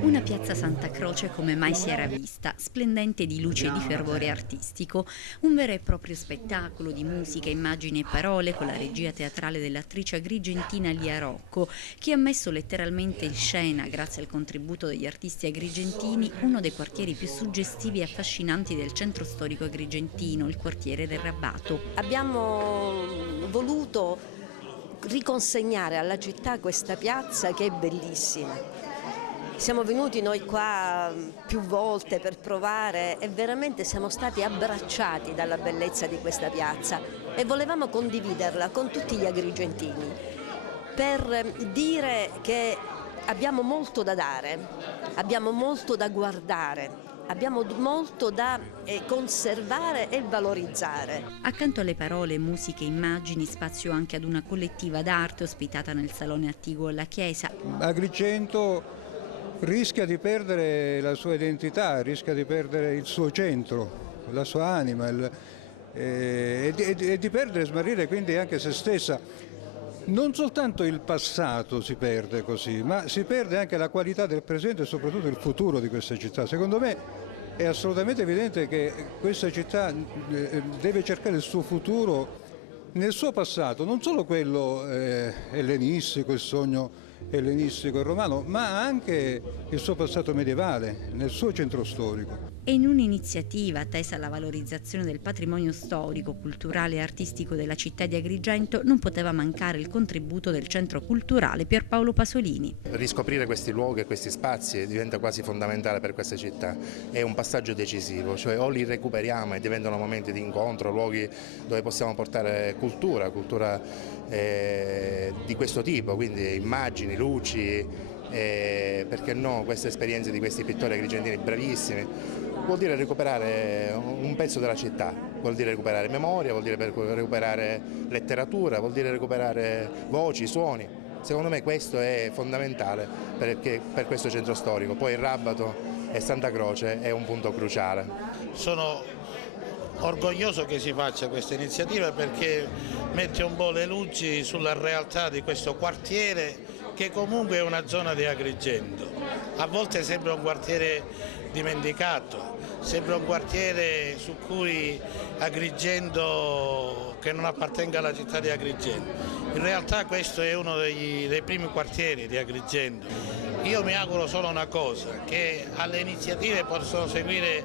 Una piazza Santa Croce come mai si era vista, splendente di luce e di fervore artistico, un vero e proprio spettacolo di musica, immagini e parole con la regia teatrale dell'attrice agrigentina Lia Rocco, che ha messo letteralmente in scena, grazie al contributo degli artisti agrigentini, uno dei quartieri più suggestivi e affascinanti del centro storico agrigentino, il quartiere del Rabbato. Abbiamo voluto riconsegnare alla città questa piazza che è bellissima. Siamo venuti noi qua più volte per provare e veramente siamo stati abbracciati dalla bellezza di questa piazza e volevamo condividerla con tutti gli agrigentini per dire che abbiamo molto da dare, abbiamo molto da guardare. Abbiamo molto da conservare e valorizzare. Accanto alle parole, musiche e immagini, spazio anche ad una collettiva d'arte ospitata nel salone attiguo alla chiesa. Agrigento rischia di perdere la sua identità, rischia di perdere il suo centro, la sua anima e di perdere e smarrire quindi anche se stessa. Non soltanto il passato si perde così, ma si perde anche la qualità del presente e soprattutto il futuro di questa città. Secondo me è assolutamente evidente che questa città deve cercare il suo futuro nel suo passato, non solo quello ellenistico, il sogno ellenistico e romano, ma anche il suo passato medievale, nel suo centro storico. E in un'iniziativa tesa alla valorizzazione del patrimonio storico, culturale e artistico della città di Agrigento non poteva mancare il contributo del Centro Culturale Pierpaolo Pasolini. Riscoprire questi luoghi e questi spazi diventa quasi fondamentale per questa città, è un passaggio decisivo, cioè o li recuperiamo e diventano momenti di incontro, luoghi dove possiamo portare cultura di questo tipo, quindi immagini, luci, perché no, queste esperienze di questi pittori agrigentini bravissimi. Vuol dire recuperare un pezzo della città, vuol dire recuperare memoria, vuol dire recuperare letteratura, vuol dire recuperare voci, suoni. Secondo me questo è fondamentale per questo centro storico. Poi il Rabbato e Santa Croce è un punto cruciale. Sono orgoglioso che si faccia questa iniziativa perché mette un po' le luci sulla realtà di questo quartiere che comunque è una zona di Agrigento. A volte sembra un quartiere dimenticato, sembra un quartiere su cui Agrigento che non appartenga alla città di Agrigento. In realtà questo è uno dei primi quartieri di Agrigento. Io mi auguro solo una cosa, che alle iniziative possano seguire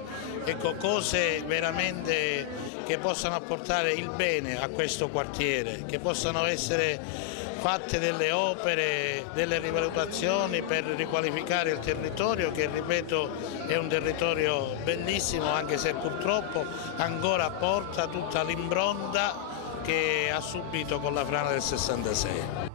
cose veramente che possano apportare il bene a questo quartiere, che possano essere fatte delle opere, delle rivalutazioni per riqualificare il territorio che, ripeto, è un territorio bellissimo anche se purtroppo ancora porta tutta l'impronta che ha subito con la frana del 66.